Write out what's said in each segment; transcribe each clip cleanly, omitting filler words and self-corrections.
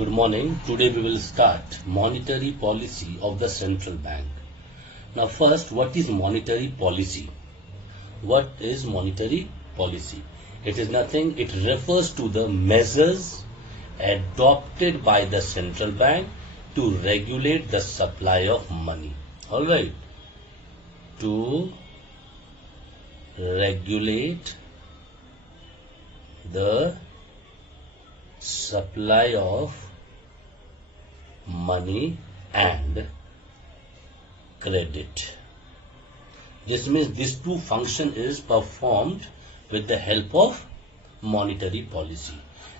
Good morning. Today we will start monetary policy of the central bank. Now first, what is monetary policy? What is monetary policy? It is nothing. It refers to the measures adopted by the central bank to regulate the supply of money. Alright. To regulate the supply of money and credit. This means this two function is performed with the help of monetary policy.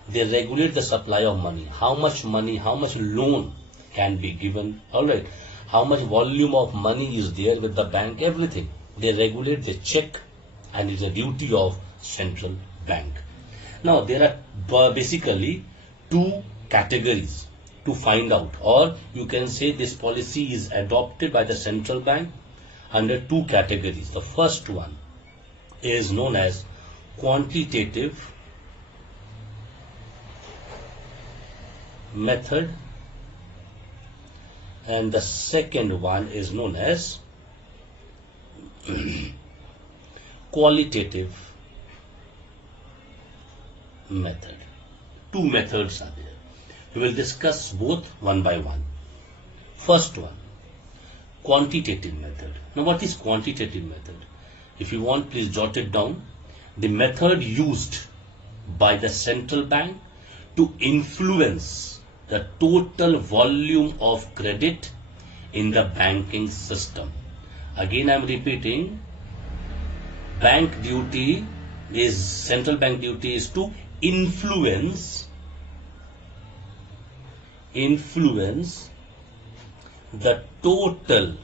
They regulate the supply of money, how much loan can be given, alright, how much volume of money is there with the bank, everything. They regulate, they check, and it's a duty of central bank. Now there are basically two categories to find out, or you can say this policy is adopted by the central bank under two categories. The first one is known as quantitative method, and the second one is known as qualitative method. Two methods are there. We will discuss both one by one. First one, quantitative method. Now what is quantitative method? If you want, please jot it down. The method used by the central bank to influence the total volume of credit in the banking system. Again I am repeating, central bank duty is to influence the total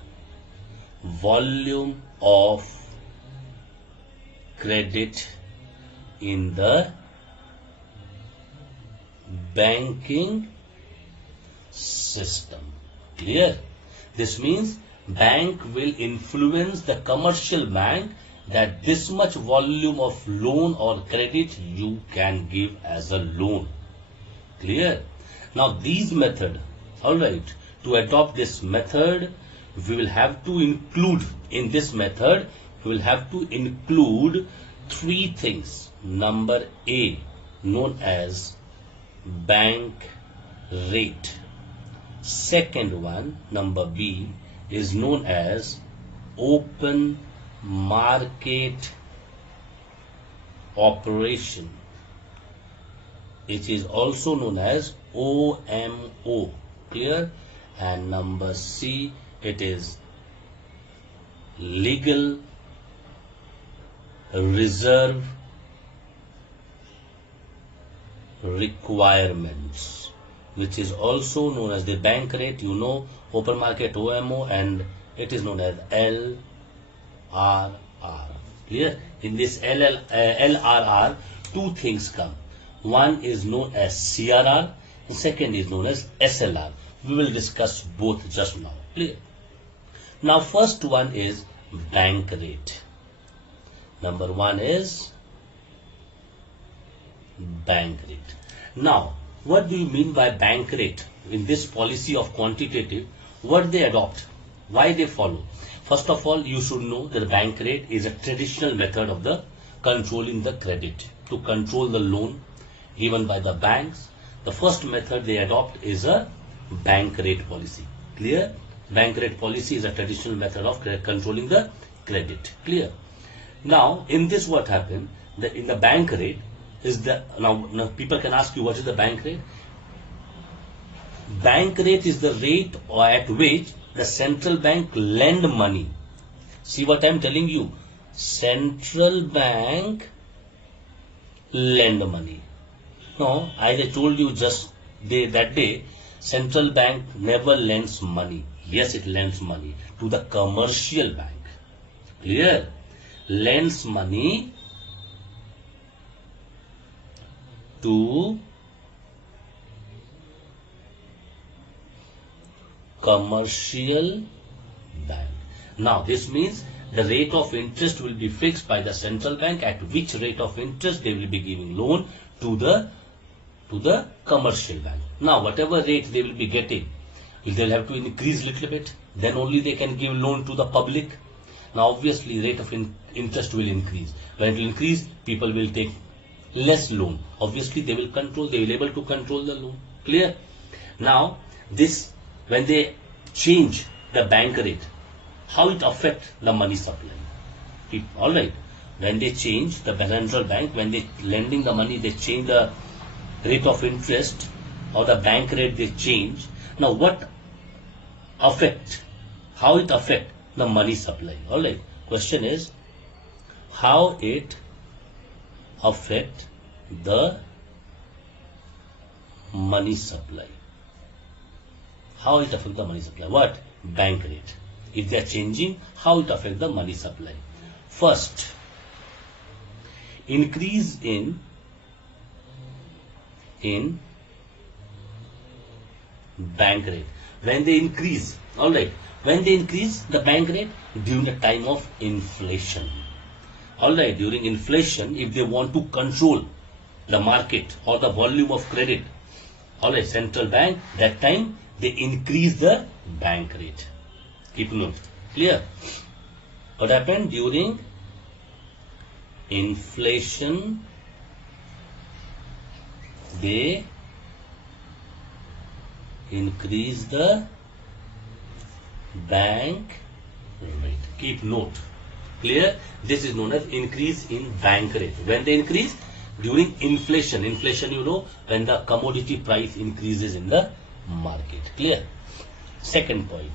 volume of credit in the banking system. Clear? This means bank will influence the commercial bank that this much volume of loan or credit you can give as a loan. Clear? Now these method, alright, to adopt this method, we will have to include in this method, we will have to include three things. Number A, known as bank rate. Second one, number B, is known as open market operation. It is also known as OMO. Clear? And number C, it is legal reserve requirements, which is also known as the bank rate, open market OMO, and it is known as LRR. Clear? In this LRR, two things come. One is known as CRR, and second is known as SLR. We will discuss both just now. Clear? Now first one is bank rate. Number one is bank rate. Now what do you mean by bank rate? In this policy of quantitative, what they adopt, why they follow? First of all, you should know that the bank rate is a traditional method of the controlling the credit, to control the loan given by the banks. The first method they adopt is a bank rate policy. Clear? Bank rate policy is a traditional method of controlling the credit. Clear? Now in this what happened, in the bank rate is now people can ask you, what is the bank rate? Bank rate is the rate at which the central bank lend money. See what I am telling you? Central bank lend money. No, as I told you just that day, central bank never lends money. Yes, it lends money to the commercial bank. Clear? Lends money to commercial bank. Now this means the rate of interest will be fixed by the central bank, at which rate of interest they will be giving loan to the to the commercial bank. Now, whatever rate they will be getting, if they'll have to increase little bit, then only they can give loan to the public. Now, obviously, rate of interest will increase. When it will increase, people will take less loan. Obviously, they will able to control the loan. Clear? Now, this, when they change the bank rate, how it affect the money supply? All right. When they change the central bank, when they lending the money, they change the rate of interest or the bank rate they change. Now, what affect? How it affect the money supply? All right. Question is, how it affect the money supply? How it affect the money supply? What? Bank rate. If they are changing, how it affect the money supply? First, increase in bank rate. When they increase, all right, when they increase the bank rate during the time of inflation. All right, during inflation, if they want to control the market or the volume of credit, all right, central bank, that time they increase the bank rate. Keep note. Clear? What happened during inflation? They increase the bank rate. Keep note. Clear? This is known as increase in bank rate. When they increase during inflation. Inflation, you know, when the commodity price increases in the market. Clear? Second point.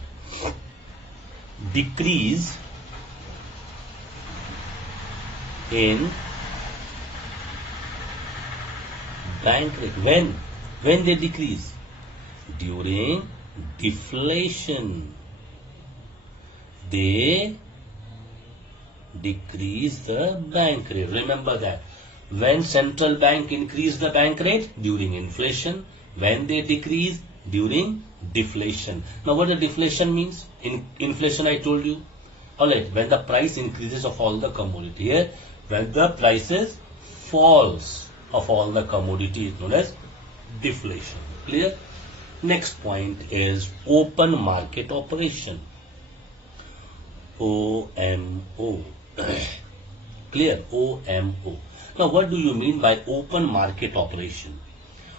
Decrease in bank rate. When they decrease? During deflation. They decrease the bank rate. Remember that. When central bank increase the bank rate? During inflation. When they decrease? During deflation. Now, what the deflation means? In inflation, I told you. Alright, when the price increases of all the commodity. Here, when the prices falls of all the commodity is known as deflation. Clear? Next point is open market operation. OMO. Clear? OMO. Now, what do you mean by open market operation?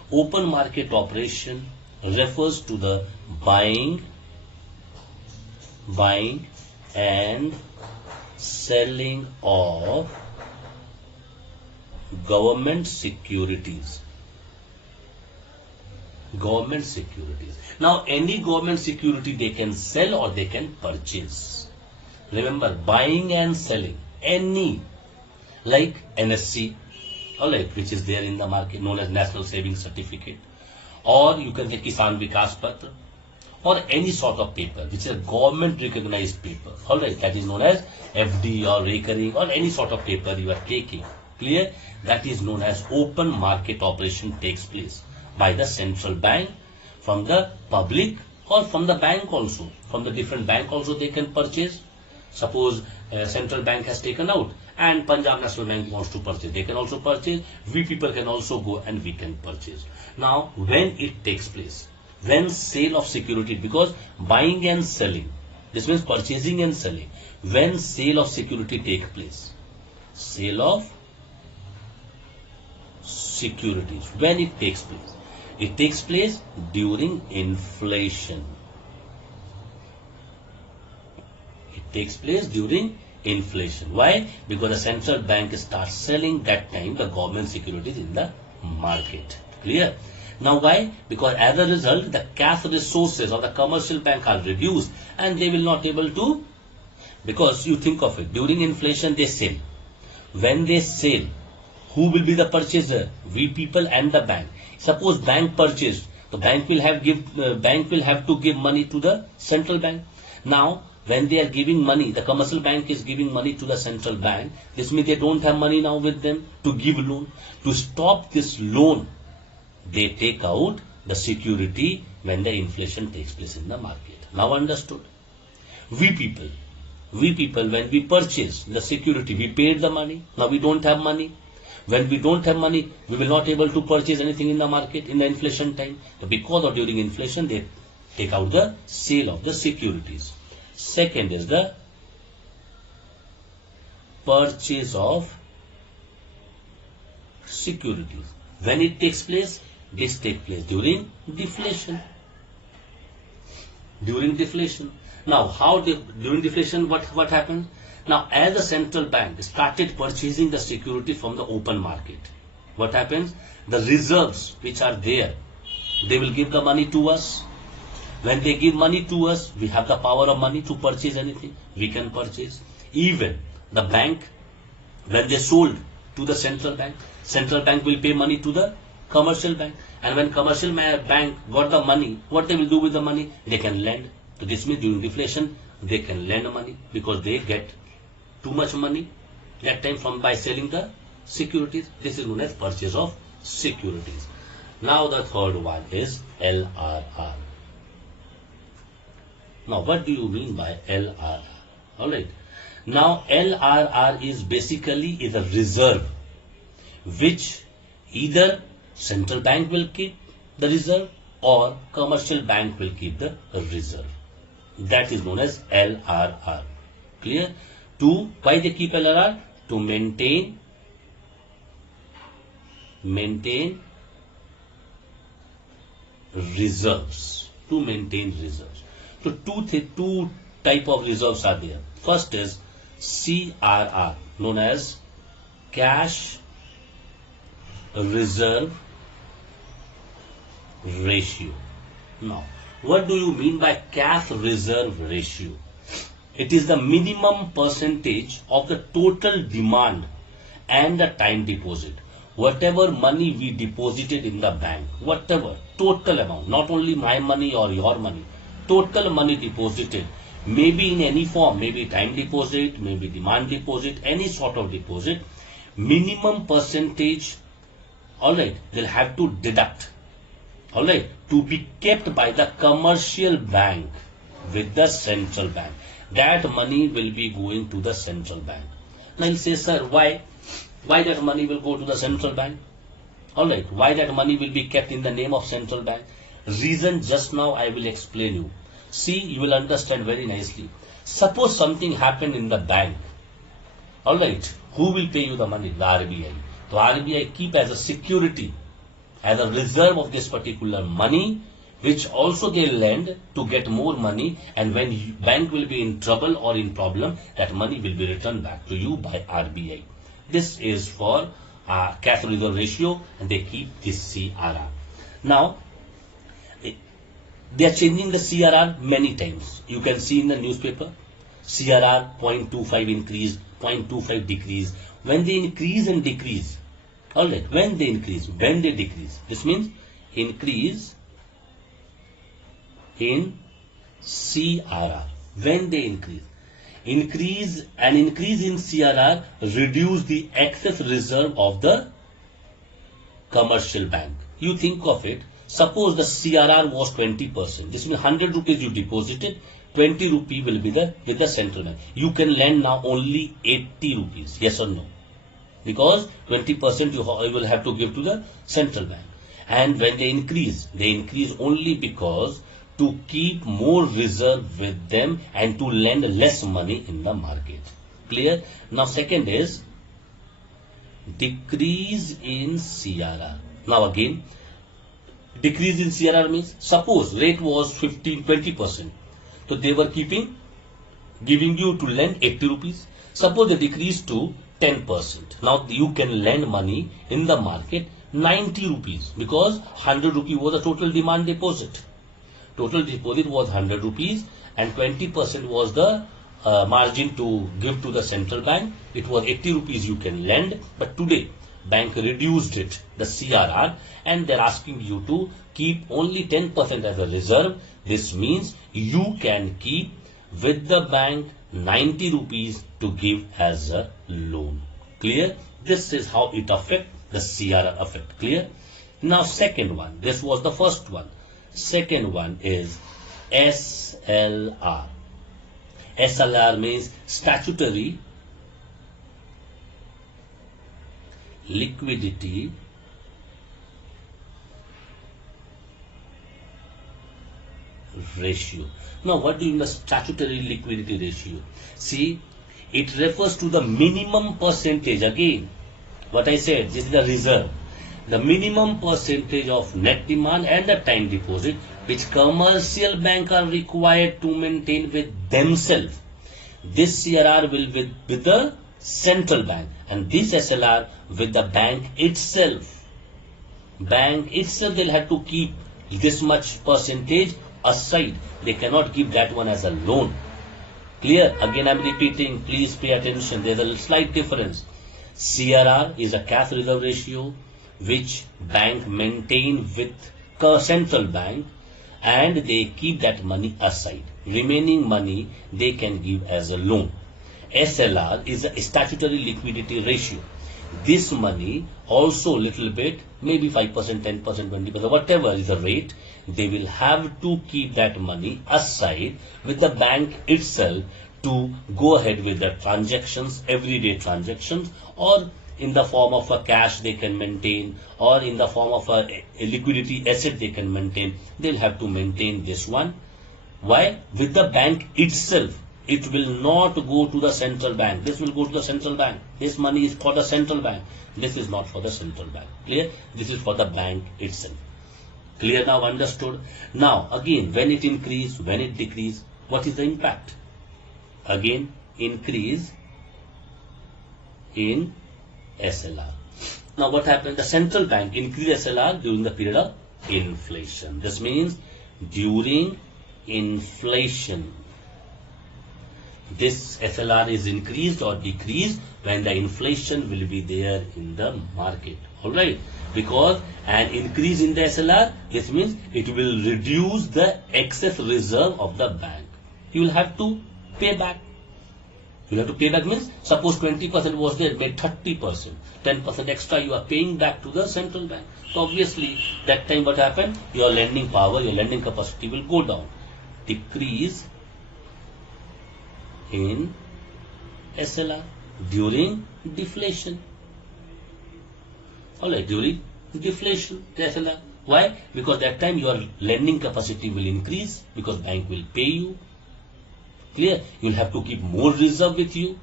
Open market operation refers to the buying and selling of government securities. Government securities. Now, any government security they can sell or they can purchase. Remember, buying and selling any, like NSC, alright, which is there in the market, known as National Savings Certificate, or you can get Kisan Vikas Patra, or any sort of paper, which is a government recognized paper, alright, that is known as FD or recurring or any sort of paper you are taking. Clear? That is known as open market operation takes place by the central bank, from the public or from the bank also. From the different bank also they can purchase. Suppose central bank has taken out and Punjab National Bank wants to purchase. They can also purchase. We people can also go and we can purchase. Now, when it takes place, when sale of security, because buying and selling, this means purchasing and selling. When sale of security takes place, sale of securities, when it takes place, it takes place during inflation. It takes place during inflation. Why? Because the central bank starts selling that time the government securities in the market. Clear? Now why? Because as a result, the cash resources of the commercial bank are reduced and they will not able to, because you think of it, during inflation they sell. When they sell, who will be the purchaser? We people and the bank. Suppose bank purchased, the bank will have to give money to the central bank. Now, when they are giving money, the commercial bank is giving money to the central bank. This means they don't have money now with them to give loan. To stop this loan, they take out the security when the inflation takes place in the market. Now understood? We people, when we purchase the security, we paid the money. Now we don't have money. When we don't have money, we will not able to purchase anything in the market in the inflation time. So because of during inflation, they take out the sale of the securities. Second is the purchase of securities. When it takes place, this takes place during deflation. During deflation. Now, during deflation, what happens? Now, as the central bank started purchasing the security from the open market, what happens? The reserves which are there, they will give the money to us. When they give money to us, we have the power of money to purchase anything. We can purchase. Even the bank, when they sold to the central bank will pay money to the commercial bank. And when commercial bank got the money, what they will do with the money? They can lend. So this means during deflation, they can lend money because they get too much money that time from by selling the securities. This is known as purchase of securities. Now the third one is LRR. Now what do you mean by LRR? Alright. Now LRR is basically a reserve which either central bank will keep the reserve or commercial bank will keep the reserve. That is known as LRR. Clear? Why they keep LRR? To maintain reserves. To maintain reserves. So two type of reserves are there. First is CRR, known as cash reserve ratio. Now, what do you mean by cash reserve ratio? It is the minimum percentage of the total demand and the time deposit. Whatever money we deposited in the bank, whatever, total amount, not only my money or your money, total money deposited, maybe in any form, maybe time deposit, maybe demand deposit, any sort of deposit, minimum percentage, alright, they'll have to deduct, alright, to be kept by the commercial bank with the central bank. That money will be going to the central bank. Now you say, sir, why that money will go to the central bank? Alright, why that money will be kept in the name of central bank? Reason just now I will explain you. See, you will understand very nicely. Suppose something happened in the bank. Alright, who will pay you the money? The RBI. So RBI keep as a security, as a reserve of this particular money, which also they lend to get more money, and when bank will be in trouble or in problem, that money will be returned back to you by RBI. This is for cash reserve ratio, and they keep this CRR. Now, they are changing the CRR many times. You can see in the newspaper, CRR 0.25 increase, 0.25 decrease. When they increase and decrease, alright, when they decrease, this means increase in CRR. When they increase in CRR, reduce the excess reserve of the commercial bank. You think of it, suppose the CRR was 20%. This means 100 rupees you deposited, 20 rupee will be with the central bank. You can lend now only 80 rupees, yes or no? Because 20% you will have to give to the central bank. And when they increase only because to keep more reserve with them and to lend less money in the market. Clear? Now second is decrease in CRR. Now again, decrease in CRR means, suppose rate was 20%. So they were giving you to lend 80 rupees. Suppose they decreased to 10%. Now you can lend money in the market 90 rupees because 100 rupees was the total demand deposit. Total deposit was 100 rupees and 20% was the margin to give to the central bank. It was 80 rupees you can lend, but today bank reduced it, the CRR, and they're asking you to keep only 10% as a reserve. This means you can keep with the bank 90 rupees to give as a loan. Clear? This is how it affects the CRR effect. Clear? Now second one, this was the first one. Second one is SLR. SLR means statutory liquidity ratio. Now, what do you mean by statutory liquidity ratio? See, it refers to the minimum percentage. Again, what I said, this is the reserve. The minimum percentage of net demand and the time deposit which commercial banks are required to maintain with themselves. This CRR will with the central bank, and this SLR with the bank itself. Bank itself will have to keep this much percentage aside. They cannot give that one as a loan. Clear? Again, I am repeating. Please pay attention. There is a slight difference. CRR is a cash reserve ratio which bank maintain with central bank, and they keep that money aside. Remaining money they can give as a loan. SLR is a statutory liquidity ratio. This money also little bit, maybe 5%, 10%, 20%, whatever is the rate, they will have to keep that money aside with the bank itself to go ahead with the transactions, everyday transactions, or in the form of a cash they can maintain, or in the form of a liquidity asset they can maintain. They'll have to maintain this one. Why? With the bank itself. It will not go to the central bank. This will go to the central bank. This money is for the central bank. This is not for the central bank. Clear? This is for the bank itself. Clear now? Understood? Now, again, when it increase, when it decrease, what is the impact? Again, increase in SLR. Now, what happened? The central bank increased SLR during the period of inflation. This means during inflation, this SLR is increased or decreased when the inflation will be there in the market. Alright, because an increase in the SLR, this means it will reduce the excess reserve of the bank. You will have to pay back. You have to pay back means, suppose 20% was there, made 30%, 10% extra you are paying back to the central bank. So obviously, that time what happened? Your lending power, your lending capacity will go down. Decrease in SLR during deflation. Alright, during deflation, the SLR. Why? Because that time your lending capacity will increase because bank will pay you. Clear? You will have to keep more reserve with you.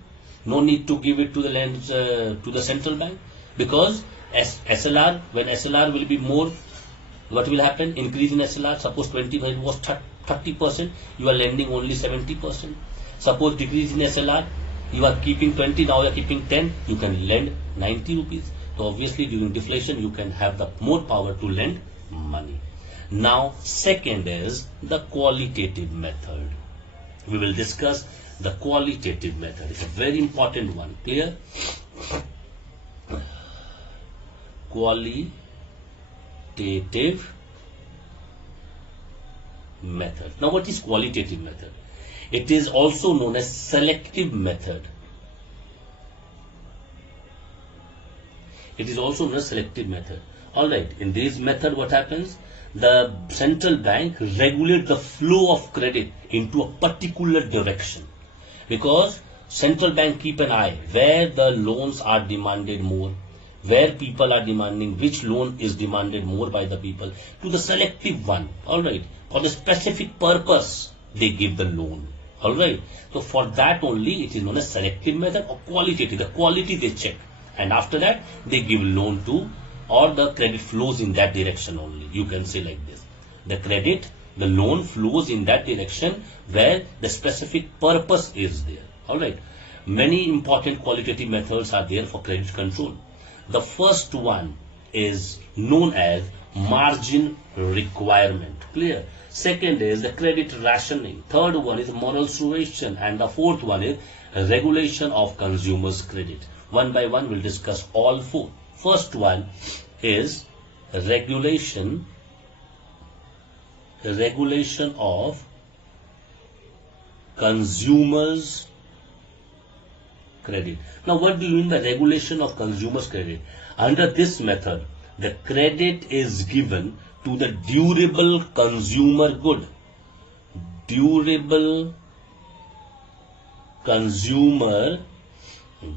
No need to give it to the central bank, because SLR, when SLR will be more, what will happen? Increase in SLR. Suppose 20% was 30%, you are lending only 70%. Suppose decrease in SLR, you are keeping 20, now you are keeping 10, you can lend 90 rupees. So obviously during deflation you can have the more power to lend money. Now second is the qualitative method. We will discuss the qualitative method. It's a very important one. Clear? Qualitative method. Now what is qualitative method? It is also known as selective method. It is also known as selective method. Alright, in this method what happens? The central bank regulates the flow of credit into a particular direction, because central bank keep an eye where the loans are demanded more, where people are demanding, which loan is demanded more by the people, to the selective one. Alright, for the specific purpose they give the loan. Alright, so for that only it is known as selective method or qualitative. The quality they check, and after that they give loan to, or the credit flows in that direction only. You can say like this. The credit, the loan flows in that direction where the specific purpose is there. Alright. Many important qualitative methods are there for credit control. The first one is known as margin requirement. Clear? Second is the credit rationing. Third one is moral suasion. And the fourth one is regulation of consumers' credit. One by one we'll discuss all four. First one is regulation of consumers' credit. Now what do you mean by regulation of consumers' credit? Under this method, the credit is given to the durable consumer good. Durable consumer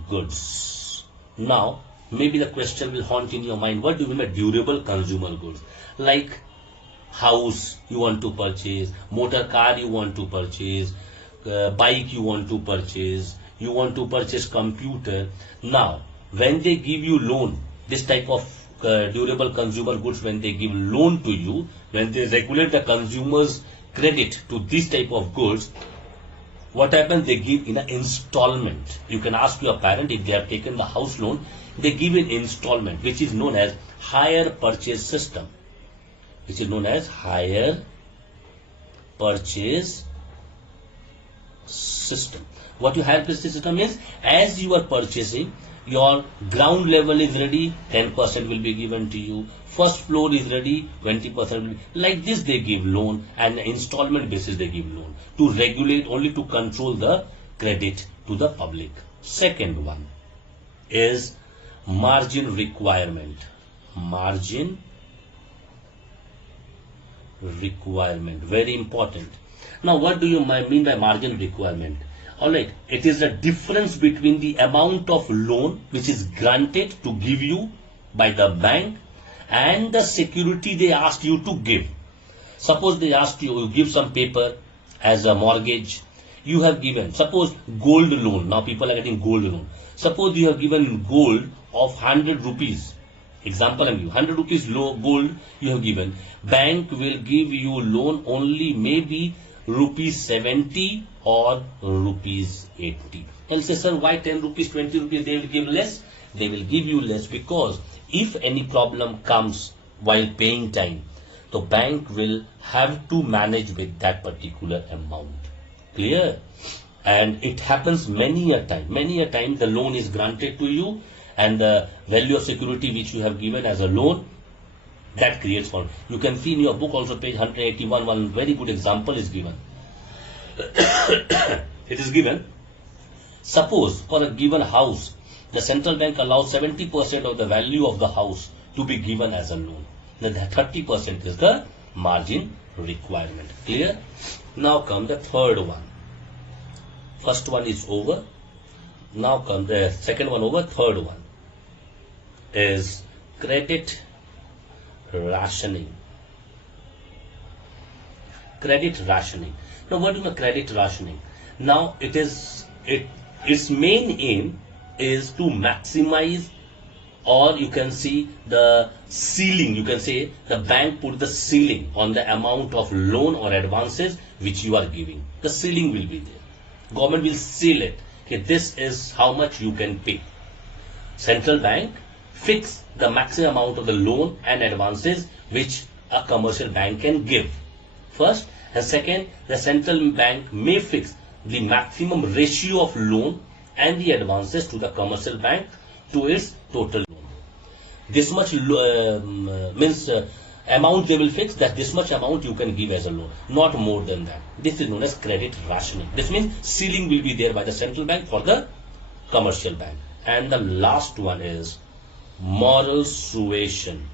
goods. Now, maybe the question will haunt in your mind, what do you mean by durable consumer goods? Like house you want to purchase, motor car you want to purchase, bike you want to purchase computer. Now, when they give you loan, this type of durable consumer goods, when they give loan to you, when they regulate the consumer's credit to this type of goods, what happens? They give in an installment. You can ask your parent if they have taken the house loan, they give in installment, which is known as hire purchase system. Which is known as hire purchase system. What your hire purchase system is, as you are purchasing, your ground level is ready, 10% will be given to you. First floor is ready, 20% will be. Like this they give loan, and installment basis they give loan to regulate, only to control the credit to the public. Second one is margin requirement. Margin requirement, very important. Now, what do you mean by margin requirement? Alright, it is the difference between the amount of loan which is granted to give you by the bank and the security they asked you to give. Suppose they asked you, you give some paper as a mortgage, you have given, suppose gold loan, now people are getting gold loan. Suppose you have given gold of 100 rupees. Example, I'm giving 100 rupees gold you have given. Bank will give you loan only maybe rupees 70 or rupees 80. And say, sir, why 10 rupees, 20 rupees they will give less? They will give you less because if any problem comes while paying time, the bank will have to manage with that particular amount. Clear? And it happens many a time. Many a time the loan is granted to you, and the value of security which you have given as a loan, that creates problem. You can see in your book also, page 181, one very good example is given. It is given, suppose for a given house, the central bank allows 70% of the value of the house to be given as a loan. Then 30% is the margin requirement. Clear? Now come the third one. First one is over. Now come the second one over. Third one is credit rationing. Credit rationing. Now, what is credit rationing? Now, its main aim is to maximize, or you can see the ceiling. You can say the bank put the ceiling on the amount of loan or advances which you are giving. The ceiling will be there. Government will seal it. Okay, this is how much you can pay. Central bank fix the maximum amount of the loan and advances which a commercial bank can give. First, and second, the central bank may fix the maximum ratio of loan and the advances to the commercial bank to its total loan. This much means amount they will fix, that this much amount you can give as a loan, not more than that. This is known as credit rationing. This means ceiling will be there by the central bank for the commercial bank. And the last one is moral suasion.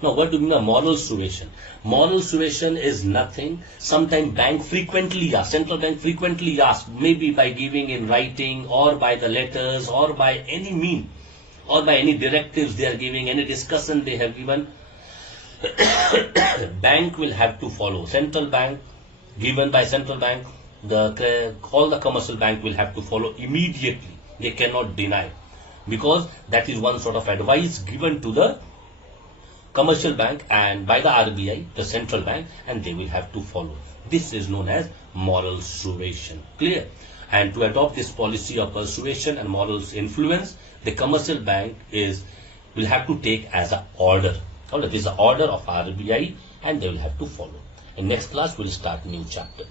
Now, what do you mean by moral suasion? Moral suasion is nothing. Sometimes bank frequently asks, central bank frequently asks, maybe by giving in writing or by the letters or by any mean or by any directives they are giving, any discussion they have given, bank will have to follow. Central bank, given by central bank, all the commercial bank will have to follow immediately. They cannot deny, because that is one sort of advice given to the commercial bank and by the RBI, the central bank, and they will have to follow. This is known as moral suasion. Clear? And to adopt this policy of persuasion and moral influence, the commercial bank will have to take as an order. This is an order of RBI, and they will have to follow. In next class, we'll start new chapter.